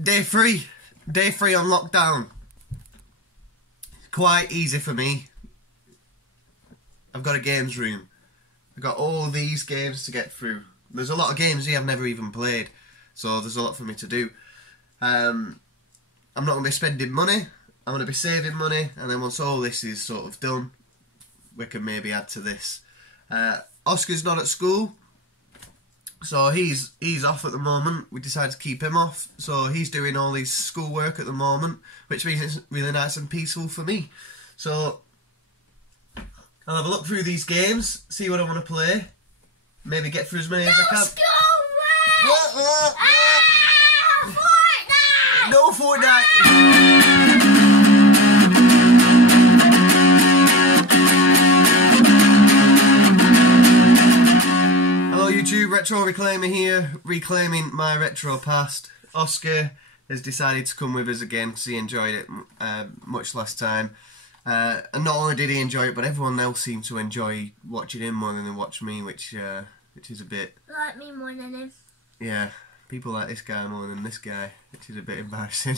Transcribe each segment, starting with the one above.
Day three on lockdown. Quite easy for me. I've got a games room. I've got all these games to get through. There's a lot of games here I've never even played, so there's a lot for me to do. I'm not going to be spending money. I'm going to be saving money, and then once all this is sort of done, we can maybe add to this. Oscar's not at school, so he's off at the moment. We decided to keep him off, so he's doing all his schoolwork at the moment, which means it's really nice and peaceful for me. So I'll have a look through these games, see what I want to play, maybe get through as many as I can. Schoolwork! Fortnite! No Fortnite! YouTube, Retro Reclaimer here, reclaiming my retro past. Oscar has decided to come with us again because he enjoyed it much last time. And not only did he enjoy it, but everyone else seemed to enjoy watching him more than they watch me, which is a bit... Like me more than him. Yeah, people like this guy more than this guy, which is a bit embarrassing.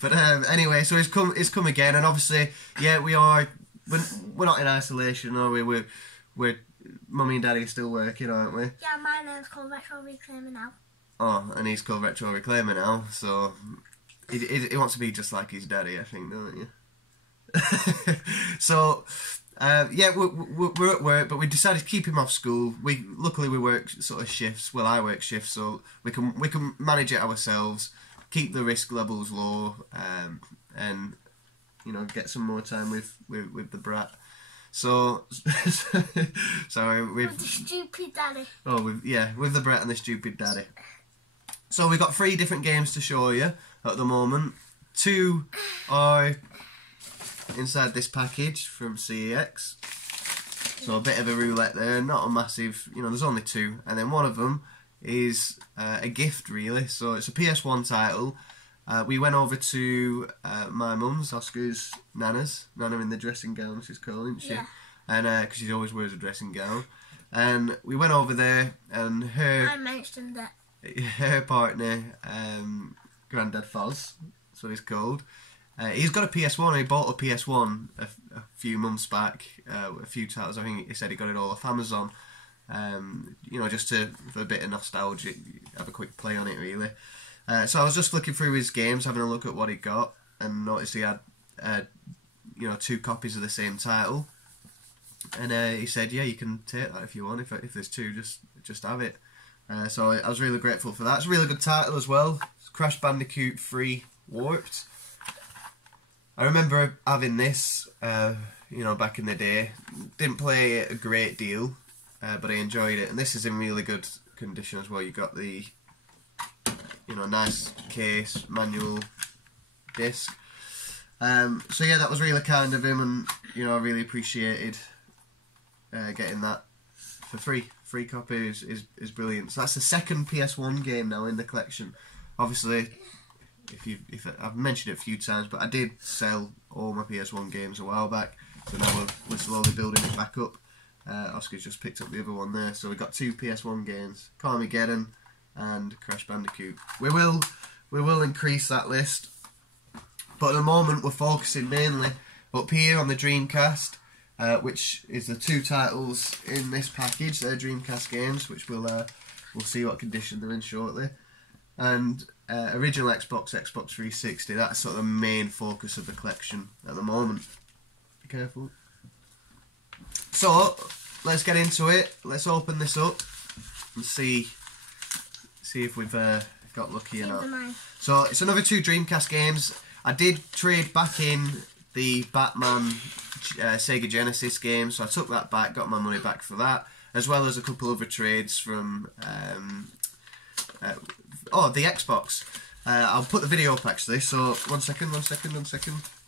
But anyway, so he's come again, and obviously, yeah, we're not in isolation, are we? We're Mummy and Daddy are still working, aren't we? Yeah, my name's called Retro Reclaimer now. Oh, and he's called Retro Reclaimer now, so he wants to be just like his daddy, I think, don't you? So, yeah, we're at work, but we decided to keep him off school. Luckily we work sort of shifts. Well, I work shifts, so we can manage it ourselves, keep the risk levels low, and you know, get some more time with the brat. So with the stupid daddy. Oh, with the brat and the stupid daddy. So we've got 3 different games to show you at the moment. 2 are inside this package from CEX. So a bit of a roulette there, not a massive, you know, there's only 2. And then one of them is a gift, really. So it's a PS1 title. We went over to my mum's, Oscar's Nana in the dressing gown, she's called, isn't she? Yeah. And because she always wears a dressing gown. And we went over there, and I mentioned that. Her partner, Grandad Foz, that's what he's called. He's got a PS1. He bought a PS1 a few months back, a few titles. I think he said he got it all off Amazon. You know, just for a bit of nostalgia, have a quick play on it, really. So I was just looking through his games, having a look at what he got, and noticed he had, you know, 2 copies of the same title. And he said, "Yeah, you can take that if you want. If there's 2, just have it." So I was really grateful for that. It's a really good title as well. It's Crash Bandicoot 3 Warped. I remember having this, you know, back in the day. Didn't play it a great deal, but I enjoyed it. And this is in really good condition as well. You got the, you know, nice case, manual disc. So yeah, that was really kind of him, and you know, I really appreciated getting that for free. Free copy is brilliant. So that's the 2nd PS1 game now in the collection. Obviously, if I've mentioned it a few times, but I did sell all my PS1 games a while back, so now we're slowly building it back up. Oscar's just picked up the other one there, so we've got 2 PS1 games, Carmageddon and Crash Bandicoot. We will increase that list, but at the moment we're focusing mainly up here on the Dreamcast, which is the 2 titles in this package. They're Dreamcast games, which we'll see what condition they're in shortly, and original Xbox 360. That's sort of the main focus of the collection at the moment. Be careful. So let's get into it. Let's open this up and see if we've got lucky or not. So it's another 2 Dreamcast games. I did trade back in the Batman Sega Genesis game, so I took that back, got my money back for that, as well as a couple other trades from the Xbox. I'll put the video up actually. So one second.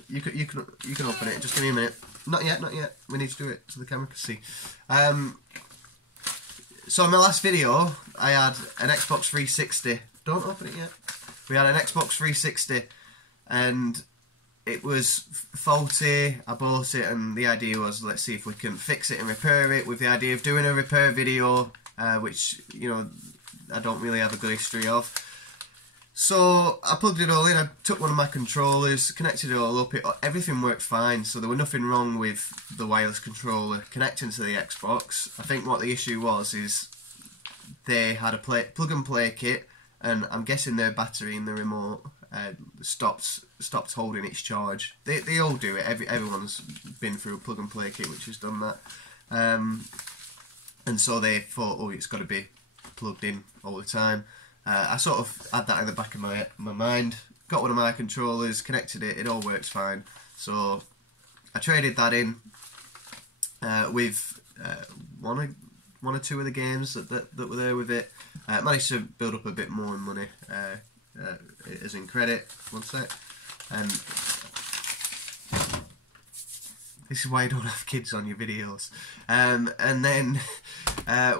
You can open it. Just give me a minute. Not yet. We need to do it so the camera can see. So in my last video, I had an Xbox 360. Don't open it yet. We had an Xbox 360, and it was faulty. I bought it, and the idea was, let's see if we can fix it and repair it, with the idea of doing a repair video, which, you know, I don't really have a good history of. So I plugged it all in, I took one of my controllers, connected it all up, everything worked fine, so there was nothing wrong with the wireless controller connecting to the Xbox. I think what the issue was is they had a plug and play kit, and I'm guessing their battery in the remote stopped holding its charge. They all do it, everyone's been through a plug and play kit which has done that. And so they thought, oh, it's got to be plugged in all the time. I sort of had that in the back of my mind, got one of my controllers, connected it, it all works fine. So I traded that in with one or two of the games that were there with it. Managed to build up a bit more money, as in credit. One sec. This is why you don't have kids on your videos. And then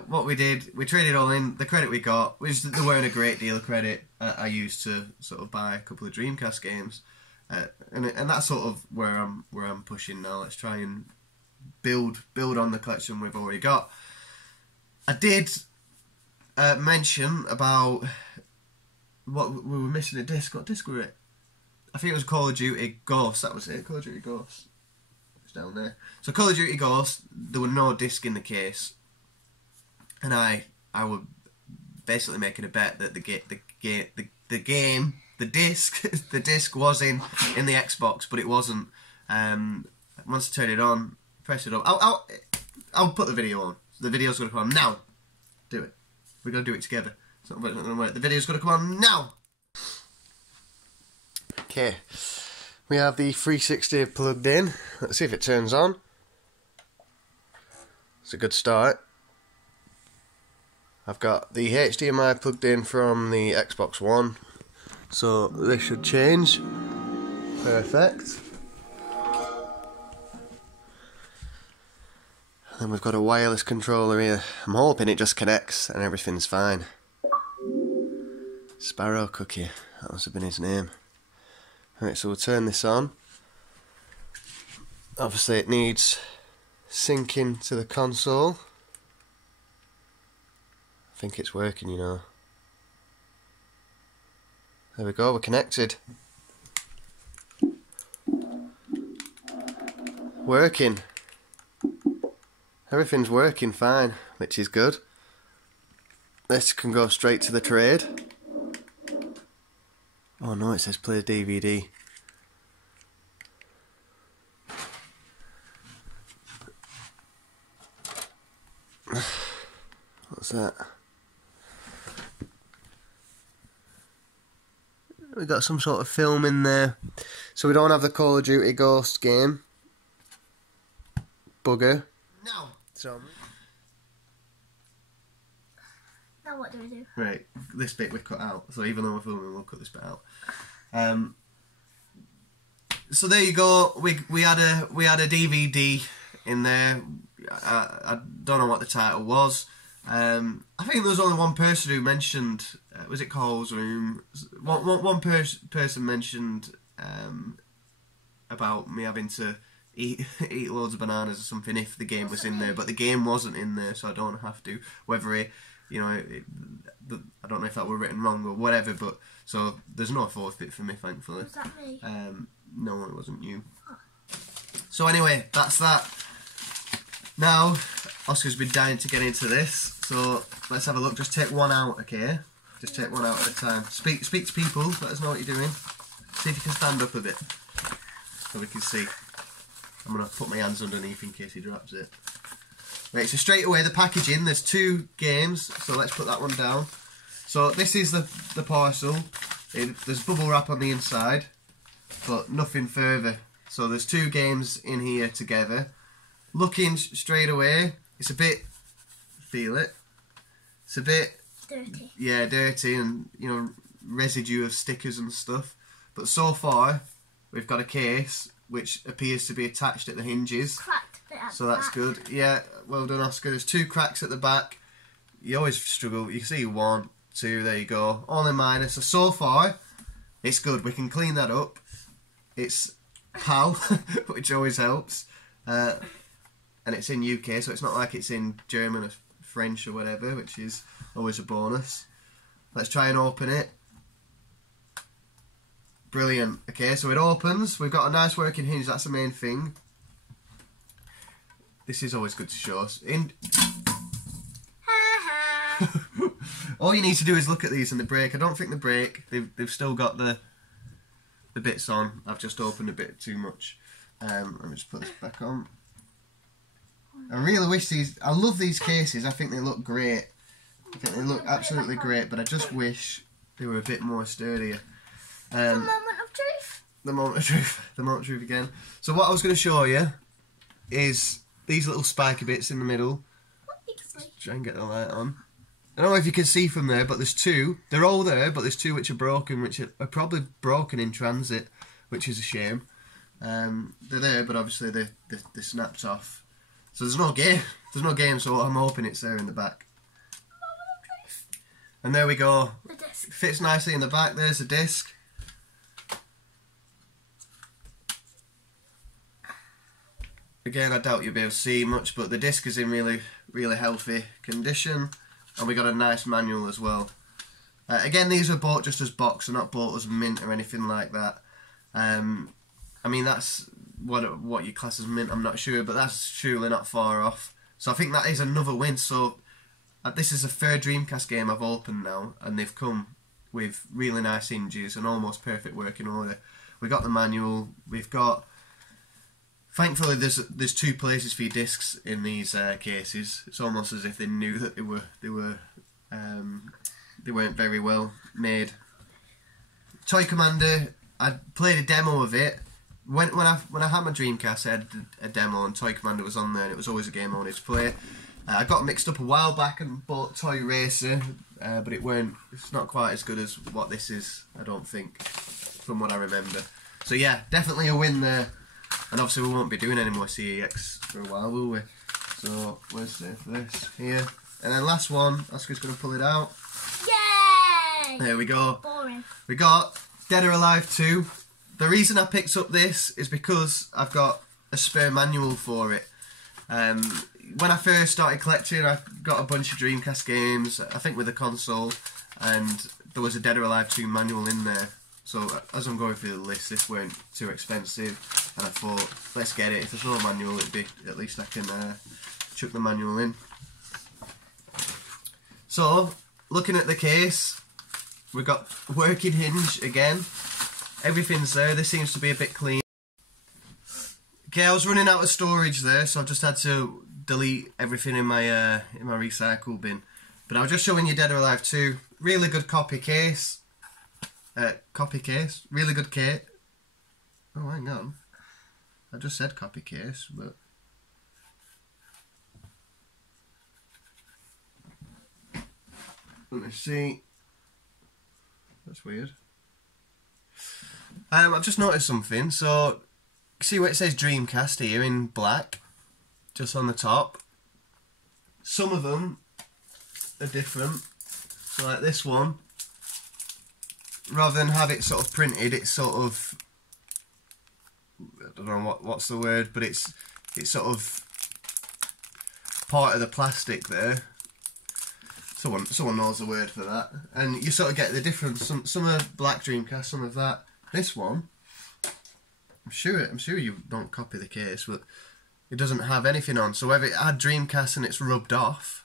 what we did, we traded all in. The credit we got, which there weren't a great deal of credit, I used to sort of buy a couple of Dreamcast games, and that's sort of where I'm pushing now. Let's try and build on the collection we've already got. I did mention about what we were missing a disc. What disc were it? I think it was Call of Duty Ghosts. That was it. Call of Duty Ghosts. Down there. So Call of Duty Ghosts, there were no disc in the case, and I was basically making a bet that the disc was in the Xbox, but it wasn't. Once I turned it on, press it up. I'll put the video on. The video's gonna come on now. Do it. We're gonna do it together. It's not gonna wait. The video's gonna come on now. Okay. We have the 360 plugged in. Let's see if it turns on. It's a good start. I've got the HDMI plugged in from the Xbox One, so this should change. Perfect. Then we've got a wireless controller here. I'm hoping it just connects and everything's fine. Sparrow Cookie, that must have been his name. Right, so we'll turn this on. Obviously it needs syncing to the console. I think it's working, you know. There we go, we're connected. Working. Everything's working fine, which is good. This can go straight to the trade. Oh no, it says play DVD. What's that? We got some sort of film in there. So we don't have the Call of Duty Ghost game. Bugger. No. So now what do we do? Right, this bit we've cut out. So even though we're filming, we'll cut this bit out. So there you go. We had a DVD in there. I don't know what the title was. I think there was only one person who mentioned. Was it Cole's Room? One person mentioned about me having to eat loads of bananas or something if the game was in there, but the game wasn't in there, so I don't have to. Whether it, you know, I don't know if that were written wrong or whatever, but so there's no forfeit for me, thankfully. Was that me? No, it wasn't you. So anyway, that's that. Now, Oscar's been dying to get into this, so let's have a look. Just take one out, okay? Just take one out at a time. Speak to people, let us know what you're doing. See if you can stand up a bit, so we can see. I'm going to put my hands underneath in case he drops it. Right, so straight away, the packaging, there's 2 games, so let's put that one down. So this is the parcel. There's bubble wrap on the inside, but nothing further. So there's 2 games in here together. Looking straight away, it's a bit, feel it, it's a bit Dirty. Yeah, dirty, and you know, residue of stickers and stuff. But so far, we've got a case which appears to be attached at the hinges. Cracked bit at so the that's back. good. Yeah, well done, Oscar. There's 2 cracks at the back. You always struggle. You can see 1, 2. There you go. Only minor. So far, it's good. We can clean that up. It's PAL, which always helps. And it's in UK, so it's not like it's in German or French or whatever, which is always a bonus. Let's try and open it. Brilliant. Okay, so it opens. We've got a nice working hinge. That's the main thing. This is always good to show us. All you need to do is look at these and the brake. I don't think the brake. They've still got the bits on. I've just opened a bit too much. Let me just put this back on. I really wish these. I love these cases. I think they look great. I think they look absolutely great. But I just wish they were a bit more sturdier. The moment of truth. The moment of truth. The moment of truth again. So what I was going to show you is these little spiky bits in the middle. Try and get the light on. I don't know if you can see from there, but there's two. They're all there, but there's two which are broken, which are probably broken in transit, which is a shame. They're there, but obviously they snapped off. So there's no game. There's no game, so I'm hoping it's there in the back. And there we go. The disc. Fits nicely in the back. There's the disc. Again, I doubt you'll be able to see much, but the disc is in really, really healthy condition. And we got a nice manual as well. Again, these are bought just as box, they're not bought as mint or anything like that. I mean, that's what you class as mint, I'm not sure, but that's surely not far off. So I think that is another win. So this is the third Dreamcast game I've opened now, and they've come with really nice hinges and almost perfect working order. We got the manual. We've got. Thankfully, there's two places for your discs in these cases. It's almost as if they knew that they weren't very well made. Toy Commander. I played a demo of it. When I had my Dreamcast, I had a demo, and Toy Commander was on there, and it was always a game I wanted to play. I got mixed up a while back and bought Toy Racer, but it's not quite as good as what this is, I don't think, from what I remember. So yeah, definitely a win there. And obviously we won't be doing any more CEX for a while, will we? So where's this? Here. And then last one, Oscar's going to pull it out. Yay! There we go. Boring. We got Dead or Alive 2. The reason I picked up this is because I've got a spare manual for it. When I first started collecting, I got a bunch of Dreamcast games, I think with a console, and there was a Dead or Alive 2 manual in there. So as I'm going through the list, this weren't too expensive, and I thought, let's get it. If there's no manual, at least I can chuck the manual in. So, looking at the case, we've got working hinge again. Everything's there. This seems to be a bit clean. Okay, I was running out of storage there, so I've just had to delete everything in my recycle bin. But I was just showing you Dead or Alive 2. Really good copy case. Really good case. Oh, hang on. I just said copy case, but... Let me see. That's weird. I've just noticed something. So, see where it says Dreamcast here in black? Just on the top. Some of them are different. So like this one, rather than have it sort of printed, it's sort of, I don't know what's the word, but it's sort of part of the plastic there. Someone knows the word for that, and you sort of get the difference. Some are black Dreamcast, some of that. This one, I'm sure you don't copy the case, but it doesn't have anything on. So whether it had Dreamcast and it's rubbed off,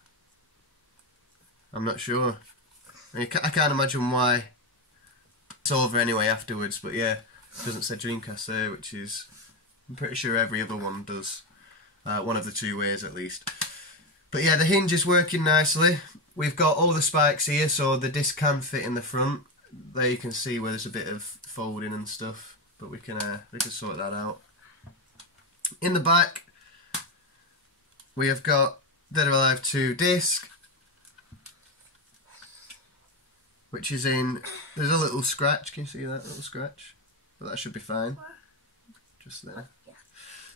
I'm not sure. I can't imagine why. It's over anyway afterwards, but yeah, it doesn't say Dreamcast there, which is, I'm pretty sure every other one does. One of the two ways at least. But yeah, the hinge is working nicely. We've got all the spikes here, so the disc can fit in the front. There you can see where there's a bit of folding and stuff, but we can sort that out. In the back, we have got Dead or Alive 2 disc, which is in. There's a little scratch. Can you see that little scratch? But that should be fine. Just there.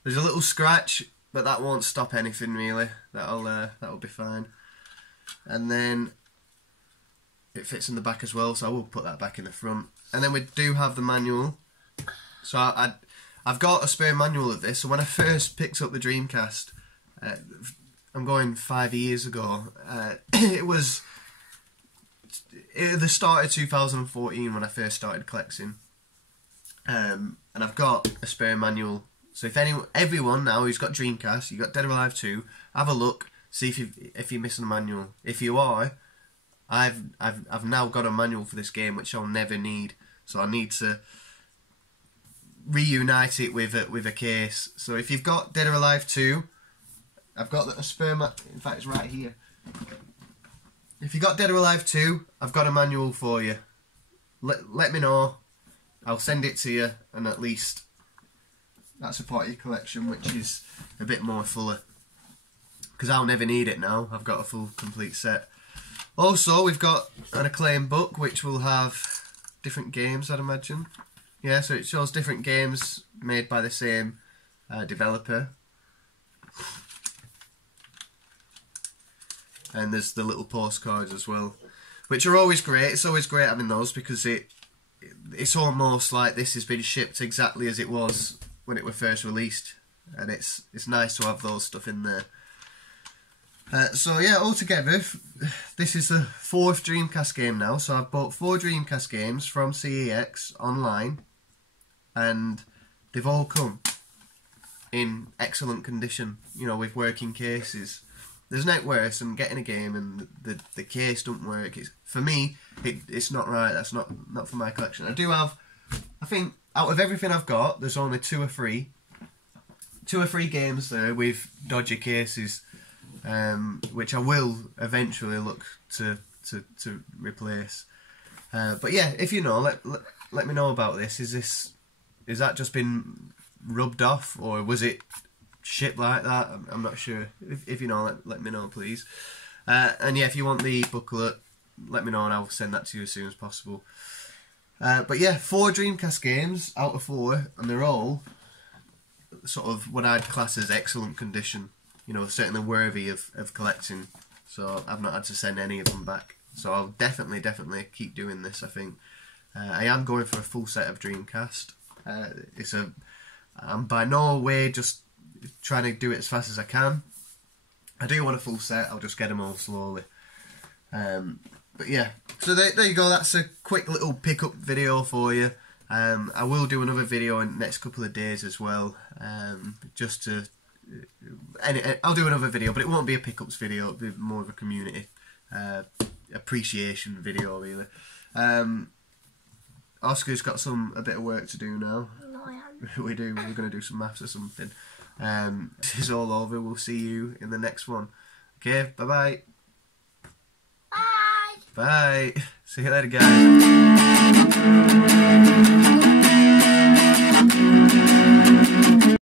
There's a little scratch, but that won't stop anything really. That'll be fine. And then it fits in the back as well, so I will put that back in the front. And then we do have the manual. So I've got a spare manual of this. So when I first picked up the Dreamcast, I'm going 5 years ago. It was the start of 2014 when I first started collecting. and I've got a spare manual. So if everyone now who's got Dreamcast, you've got Dead or Alive 2, have a look, see if you're missing a manual. If you are, I've now got a manual for this game which I'll never need. So I need to reunite it with a case. So if you've got Dead or Alive 2, I've got a spare in fact it's right here. If you've got Dead or Alive 2, I've got a manual for you. Let me know. I'll send it to you, and at least that's a part of your collection which is a bit more fuller. Because I'll never need it now. I've got a full complete set. Also, we've got an Acclaim book which will have different games, I'd imagine. Yeah, so it shows different games made by the same developer. And there's the little postcards as well, which are always great. It's always great having those because it's almost like this has been shipped exactly as it was when it was first released, and it's nice to have those stuff in there. So yeah, altogether, this is the 4th Dreamcast game now. So I've bought 4 Dreamcast games from CEX online, and they've all come in excellent condition. You know, with working cases. There's no worse than getting a game and the case don't work. For me, it's not right. That's not for my collection. I do have, I think, out of everything I've got, there's only 2 or 3 games there with dodgy cases, which I will eventually look to replace. But yeah, if you know, let me know about this. Is that just been rubbed off, or was it shipped like that? I'm not sure. If you know, let me know, please. And yeah, if you want the booklet, let me know and I'll send that to you as soon as possible. But yeah, 4 Dreamcast games out of 4, and they're all sort of what I'd class as excellent condition. You know, certainly worthy of collecting. So I've not had to send any of them back. So I'll definitely keep doing this, I think. I am going for a full set of Dreamcast. I'm by no way just trying to do it as fast as I can. I do want a full set, I'll just get them all slowly. But yeah, so there you go, that's a quick little pickup video for you. I will do another video in the next couple of days as well, just to... I'll do another video, but it won't be a pickups video, it'll be more of a community appreciation video, really. Oscar's got a bit of work to do now. No, I haven't. We're going to do some maths or something. This is all over. We'll see you in the next one. Okay, bye-bye. Bye. Bye. See you later, guys.